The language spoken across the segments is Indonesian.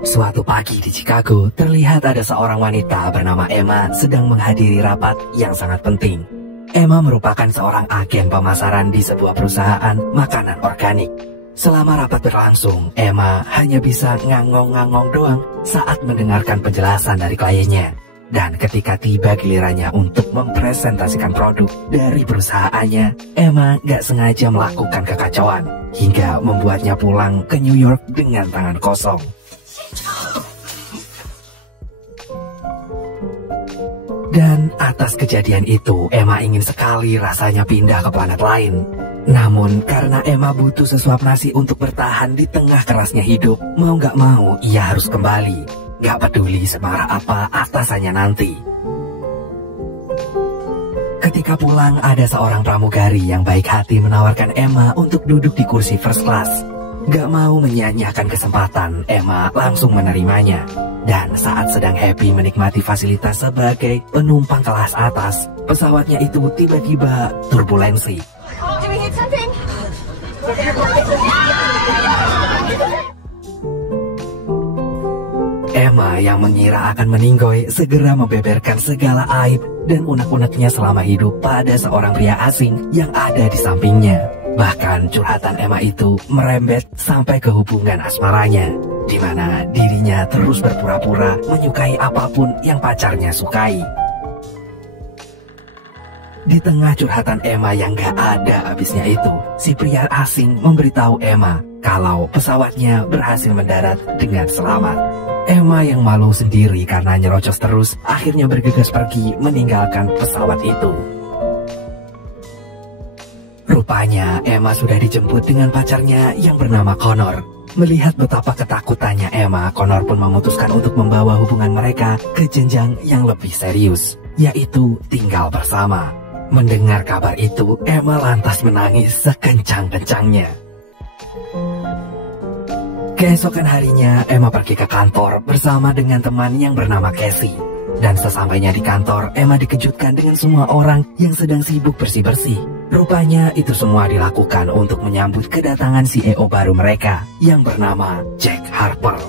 Suatu pagi di Chicago, terlihat ada seorang wanita bernama Emma sedang menghadiri rapat yang sangat penting. Emma merupakan seorang agen pemasaran di sebuah perusahaan makanan organik. Selama rapat berlangsung, Emma hanya bisa ngangong-ngangong doang saat mendengarkan penjelasan dari kliennya. Dan ketika tiba gilirannya untuk mempresentasikan produk dari perusahaannya, Emma gak sengaja melakukan kekacauan hingga membuatnya pulang ke New York dengan tangan kosong. Dan atas kejadian itu, Emma ingin sekali rasanya pindah ke planet lain. Namun karena Emma butuh sesuap nasi untuk bertahan di tengah kerasnya hidup, mau gak mau ia harus kembali. Gak peduli semarah apa atasannya nanti. Ketika pulang, ada seorang pramugari yang baik hati menawarkan Emma untuk duduk di kursi first class. Gak mau menyia-nyiakan kesempatan, Emma langsung menerimanya. Dan saat sedang happy menikmati fasilitas sebagai penumpang kelas atas, pesawatnya itu tiba-tiba turbulensi. Emma yang mengira akan meninggoy segera membeberkan segala aib dan unek-uneknya selama hidup pada seorang pria asing yang ada di sampingnya. Bahkan curhatan Emma itu merembet sampai ke hubungan asmaranya, di mana dirinya terus berpura-pura menyukai apapun yang pacarnya sukai. Di tengah curhatan Emma yang gak ada habisnya itu, si pria asing memberitahu Emma kalau pesawatnya berhasil mendarat dengan selamat. Emma yang malu sendiri karena nyerocos terus, akhirnya bergegas pergi meninggalkan pesawat itu. Rupanya Emma sudah dijemput dengan pacarnya yang bernama Connor. Melihat betapa ketakutannya Emma, Connor pun memutuskan untuk membawa hubungan mereka ke jenjang yang lebih serius, yaitu tinggal bersama. Mendengar kabar itu, Emma lantas menangis sekencang-kencangnya. Keesokan harinya, Emma pergi ke kantor bersama dengan teman yang bernama Casey. Dan sesampainya di kantor, Emma dikejutkan dengan semua orang yang sedang sibuk bersih-bersih. Rupanya itu semua dilakukan untuk menyambut kedatangan CEO baru mereka yang bernama Jack Harper.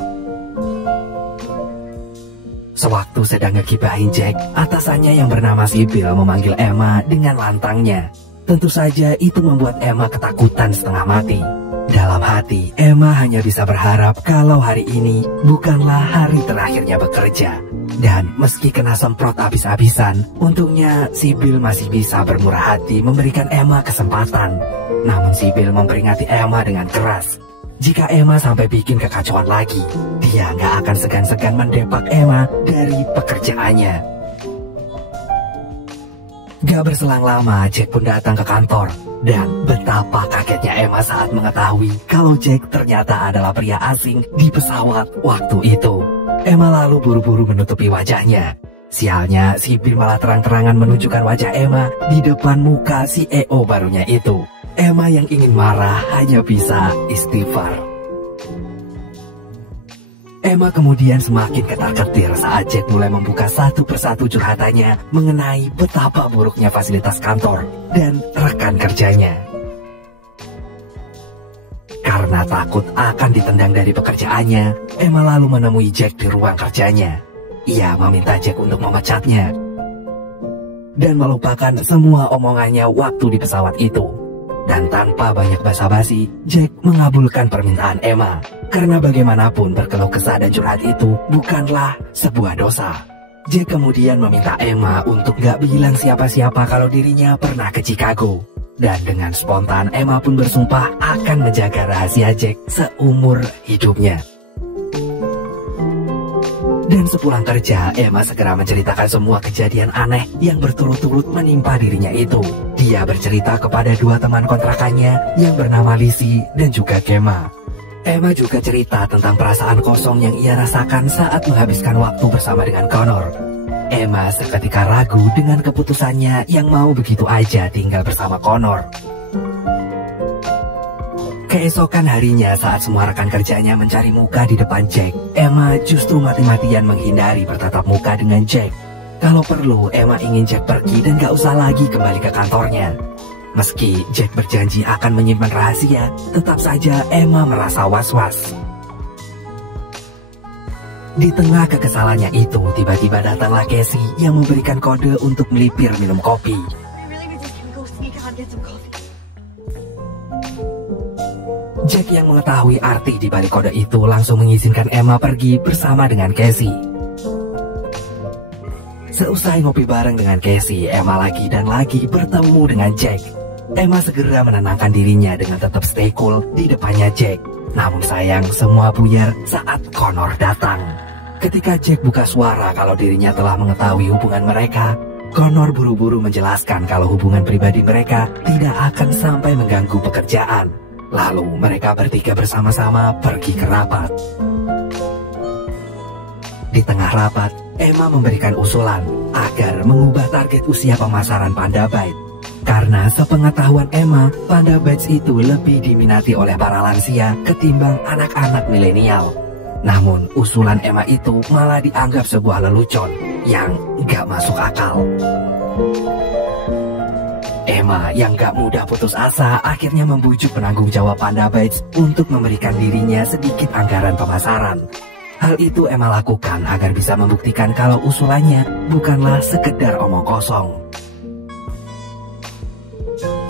Sewaktu sedang ngegibahin Jack, atasannya yang bernama Sibyl memanggil Emma dengan lantangnya. Tentu saja itu membuat Emma ketakutan setengah mati. Dalam hati, Emma hanya bisa berharap kalau hari ini bukanlah hari terakhirnya bekerja. Dan meski kena semprot habis-habisan, untungnya Sibyl masih bisa bermurah hati memberikan Emma kesempatan. Namun Sibyl memperingati Emma dengan keras. Jika Emma sampai bikin kekacauan lagi, dia nggak akan segan-segan mendepak Emma dari pekerjaannya. Gak berselang lama, Jack pun datang ke kantor. Dan betapa kagetnya Emma saat mengetahui kalau Jack ternyata adalah pria asing di pesawat waktu itu. Emma lalu buru-buru menutupi wajahnya. Sialnya, Sibyl malah terang-terangan menunjukkan wajah Emma di depan muka CEO barunya itu. Emma yang ingin marah hanya bisa istighfar. Emma kemudian semakin ketar-ketir saat Jack mulai membuka satu persatu curhatannya mengenai betapa buruknya fasilitas kantor dan rekan kerjanya. Karena takut akan ditendang dari pekerjaannya, Emma lalu menemui Jack di ruang kerjanya. Ia meminta Jack untuk memecatnya dan melupakan semua omongannya waktu di pesawat itu. Dan tanpa banyak basa-basi, Jack mengabulkan permintaan Emma. Karena bagaimanapun berkeluh kesah dan curhat itu bukanlah sebuah dosa. Jack kemudian meminta Emma untuk gak bilang siapa-siapa kalau dirinya pernah ke Chicago. Dan dengan spontan Emma pun bersumpah akan menjaga rahasia Jack seumur hidupnya. Dan sepulang kerja, Emma segera menceritakan semua kejadian aneh yang berturut-turut menimpa dirinya itu. Dia bercerita kepada dua teman kontrakannya yang bernama Lizzie dan juga Gemma. Emma juga cerita tentang perasaan kosong yang ia rasakan saat menghabiskan waktu bersama dengan Connor. Emma seketika ragu dengan keputusannya yang mau begitu aja tinggal bersama Connor. Keesokan harinya saat semua rekan kerjanya mencari muka di depan Jack, Emma justru mati-matian menghindari bertatap muka dengan Jack. Kalau perlu, Emma ingin Jack pergi dan gak usah lagi kembali ke kantornya. Meski Jack berjanji akan menyimpan rahasia, tetap saja Emma merasa was-was. Di tengah kekesalannya itu, tiba-tiba datanglah Casey yang memberikan kode untuk melipir minum kopi. Jack yang mengetahui arti di balik kode itu langsung mengizinkan Emma pergi bersama dengan Casey. Seusai ngopi bareng dengan Casey, Emma lagi dan lagi bertemu dengan Jack. Emma segera menenangkan dirinya dengan tetap stay cool di depannya Jack. Namun sayang, semua buyar saat Connor datang. Ketika Jack buka suara kalau dirinya telah mengetahui hubungan mereka, Connor buru-buru menjelaskan kalau hubungan pribadi mereka tidak akan sampai mengganggu pekerjaan. Lalu mereka bertiga bersama-sama pergi ke rapat. Di tengah rapat, Emma memberikan usulan agar mengubah target usia pemasaran Panda Byte. Karena sepengetahuan Emma, Panda Bytes itu lebih diminati oleh para lansia ketimbang anak-anak milenial. Namun usulan Emma itu malah dianggap sebuah lelucon yang gak masuk akal. Emma yang gak mudah putus asa akhirnya membujuk penanggung jawab Panda Bytes untuk memberikan dirinya sedikit anggaran pemasaran. Hal itu Emma lakukan agar bisa membuktikan kalau usulannya bukanlah sekedar omong kosong.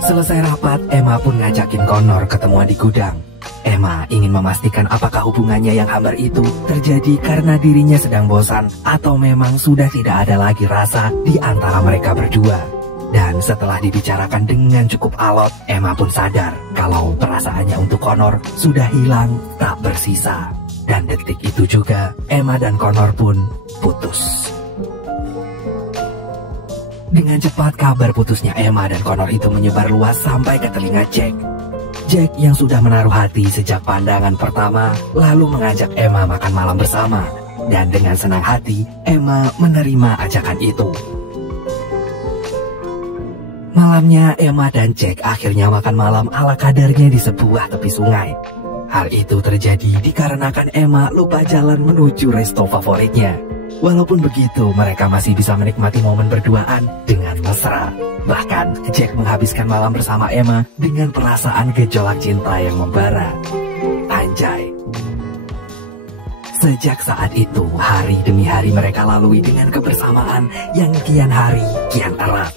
Selesai rapat, Emma pun ngajakin Connor ketemuan di gudang. Emma ingin memastikan apakah hubungannya yang hambar itu terjadi karena dirinya sedang bosan atau memang sudah tidak ada lagi rasa di antara mereka berdua. Dan setelah dibicarakan dengan cukup alot, Emma pun sadar kalau perasaannya untuk Connor sudah hilang tak bersisa. Dan detik itu juga Emma dan Connor pun putus. Dengan cepat kabar putusnya Emma dan Connor itu menyebar luas sampai ke telinga Jack. Jack yang sudah menaruh hati sejak pandangan pertama lalu mengajak Emma makan malam bersama. Dan dengan senang hati Emma menerima ajakan itu. Malamnya Emma dan Jack akhirnya makan malam ala kadarnya di sebuah tepi sungai. Hal itu terjadi dikarenakan Emma lupa jalan menuju resto favoritnya. Walaupun begitu, mereka masih bisa menikmati momen berduaan dengan mesra. Bahkan, Jack menghabiskan malam bersama Emma dengan perasaan gejolak cinta yang membara. Anjay. Sejak saat itu, hari demi hari mereka lalui dengan kebersamaan yang kian hari kian erat.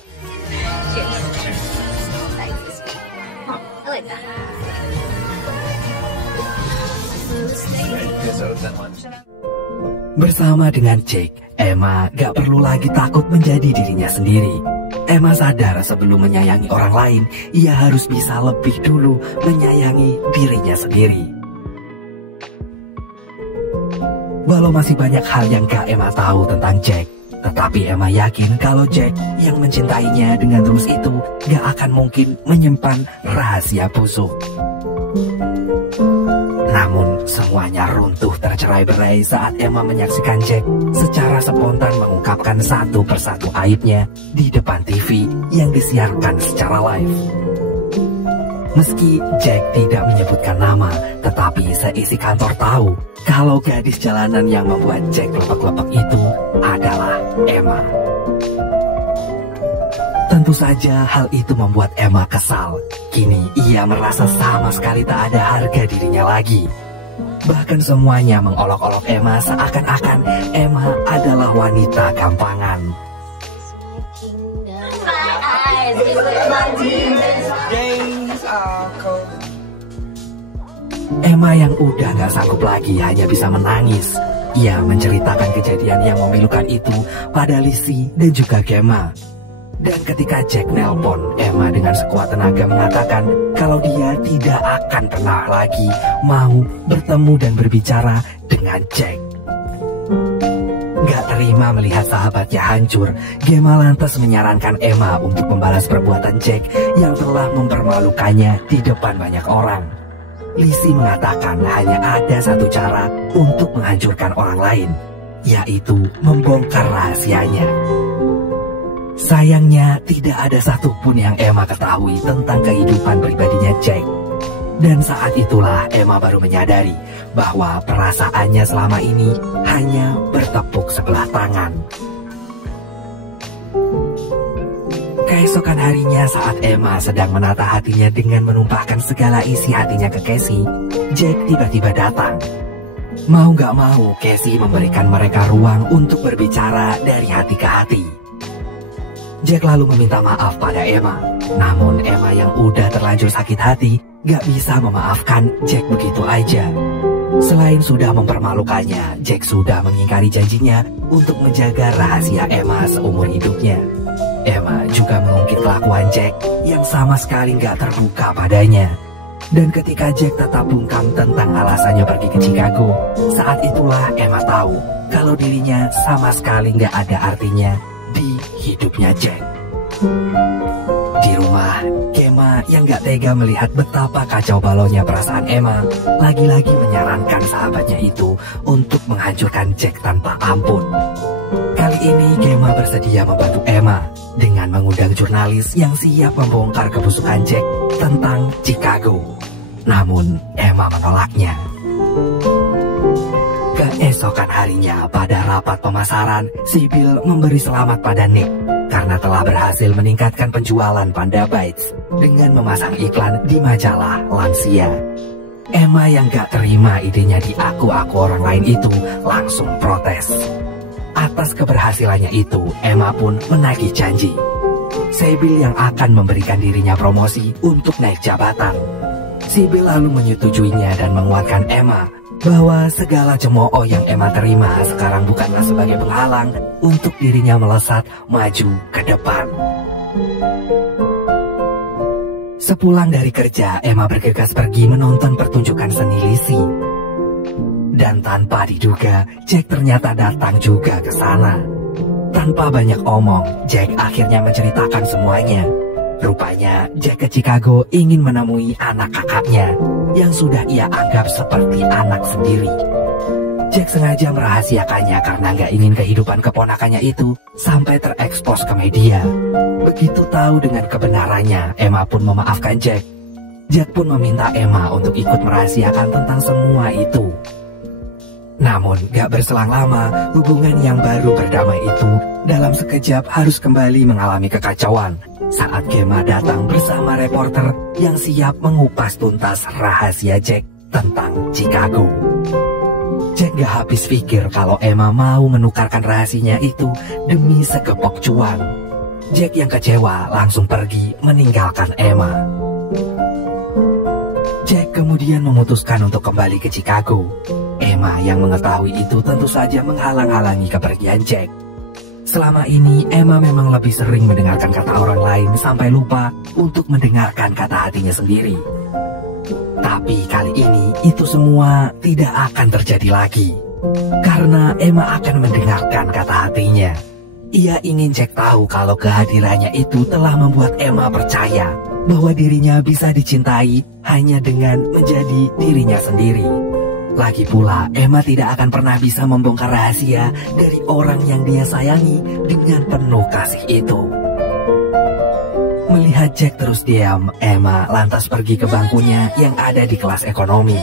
Bersama dengan Jack, Emma gak perlu lagi takut menjadi dirinya sendiri. Emma sadar sebelum menyayangi orang lain, ia harus bisa lebih dulu menyayangi dirinya sendiri. Walau masih banyak hal yang gak Emma tahu tentang Jack, tetapi Emma yakin kalau Jack yang mencintainya dengan tulus itu gak akan mungkin menyimpan rahasia busuk. Namun semuanya runtuh tercerai-berai saat Emma menyaksikan Jack secara spontan mengungkapkan satu persatu aibnya di depan TV yang disiarkan secara live. Meski Jack tidak menyebutkan nama, tetapi seisi kantor tahu kalau gadis jalanan yang membuat Jack lepek-lepek itu adalah Emma. Tentu saja hal itu membuat Emma kesal. Kini ia merasa sama sekali tak ada harga dirinya lagi. Bahkan semuanya mengolok-olok Emma seakan-akan Emma adalah wanita gampangan. Emma yang udah gak sanggup lagi hanya bisa menangis. Ia menceritakan kejadian yang memilukan itu pada Lizzie dan juga Gemma. Dan ketika Jack nelpon, Emma dengan sekuat tenaga mengatakan kalau dia tidak akan pernah lagi mau bertemu dan berbicara dengan Jack. Gak terima melihat sahabatnya hancur, Gemma lantas menyarankan Emma untuk membalas perbuatan Jack yang telah mempermalukannya di depan banyak orang. Lizzie mengatakan hanya ada satu cara untuk menghancurkan orang lain, yaitu membongkar rahasianya. Sayangnya tidak ada satupun yang Emma ketahui tentang kehidupan pribadinya Jack. Dan saat itulah Emma baru menyadari bahwa perasaannya selama ini hanya bertepuk sebelah tangan. Keesokan harinya saat Emma sedang menata hatinya dengan menumpahkan segala isi hatinya ke Casey, Jack tiba-tiba datang. Mau gak mau, Casey memberikan mereka ruang untuk berbicara dari hati ke hati. Jack lalu meminta maaf pada Emma. Namun Emma yang udah terlanjur sakit hati gak bisa memaafkan Jack begitu aja. Selain sudah mempermalukannya, Jack sudah mengingkari janjinya untuk menjaga rahasia Emma seumur hidupnya. Emma juga mengungkit kelakuan Jack yang sama sekali gak terbuka padanya. Dan ketika Jack tetap bungkam tentang alasannya pergi ke Chicago, saat itulah Emma tahu kalau dirinya sama sekali gak ada artinya di hidupnya Jack. Di rumah, Gemma yang gak tega melihat betapa kacau balaunya perasaan Emma lagi-lagi menyarankan sahabatnya itu untuk menghancurkan Jack tanpa ampun. Kali ini Gemma bersedia membantu Emma dengan mengundang jurnalis yang siap membongkar kebusukan Jack tentang Chicago. Namun Emma menolaknya. Keesokan harinya pada rapat pemasaran, Sybil memberi selamat pada Nick karena telah berhasil meningkatkan penjualan Panda Bites dengan memasang iklan di majalah lansia. Emma yang gak terima idenya diaku-aku orang lain itu langsung protes. Atas keberhasilannya itu, Emma pun menagih janji. Sybil yang akan memberikan dirinya promosi untuk naik jabatan. Sybil lalu menyetujuinya dan menguatkan Emma bahwa segala cemooh yang Emma terima sekarang bukanlah sebagai penghalang untuk dirinya melesat maju ke depan. Sepulang dari kerja, Emma bergegas pergi menonton pertunjukan seni Lizzie. Dan tanpa diduga, Jack ternyata datang juga ke sana. Tanpa banyak omong, Jack akhirnya menceritakan semuanya. Rupanya Jack ke Chicago ingin menemui anak kakaknya yang sudah ia anggap seperti anak sendiri. Jack sengaja merahasiakannya karena gak ingin kehidupan keponakannya itu sampai terekspos ke media. Begitu tahu dengan kebenarannya, Emma pun memaafkan Jack. Jack pun meminta Emma untuk ikut merahasiakan tentang semua itu. Namun gak berselang lama, hubungan yang baru berdamai itu dalam sekejap harus kembali mengalami kekacauan saat Gemma datang bersama reporter yang siap mengupas tuntas rahasia Jack tentang Chicago. Jack gak habis pikir kalau Emma mau menukarkan rahasianya itu demi segepok cuan. Jack yang kecewa langsung pergi meninggalkan Emma. Jack kemudian memutuskan untuk kembali ke Chicago. Emma yang mengetahui itu tentu saja menghalang-halangi kepergian Jack. Selama ini Emma memang lebih sering mendengarkan kata orang lain sampai lupa untuk mendengarkan kata hatinya sendiri. Tapi kali ini itu semua tidak akan terjadi lagi. Karena Emma akan mendengarkan kata hatinya. Ia ingin Jack tahu kalau kehadirannya itu telah membuat Emma percaya bahwa dirinya bisa dicintai hanya dengan menjadi dirinya sendiri. Lagi pula, Emma tidak akan pernah bisa membongkar rahasia dari orang yang dia sayangi dengan penuh kasih itu. Melihat Jack terus diam, Emma lantas pergi ke bangkunya yang ada di kelas ekonomi.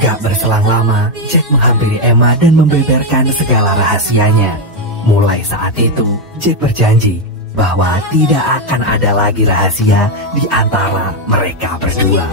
Gak berselang lama, Jack menghampiri Emma dan membeberkan segala rahasianya. Mulai saat itu, Jack berjanji bahwa tidak akan ada lagi rahasia di antara mereka berdua.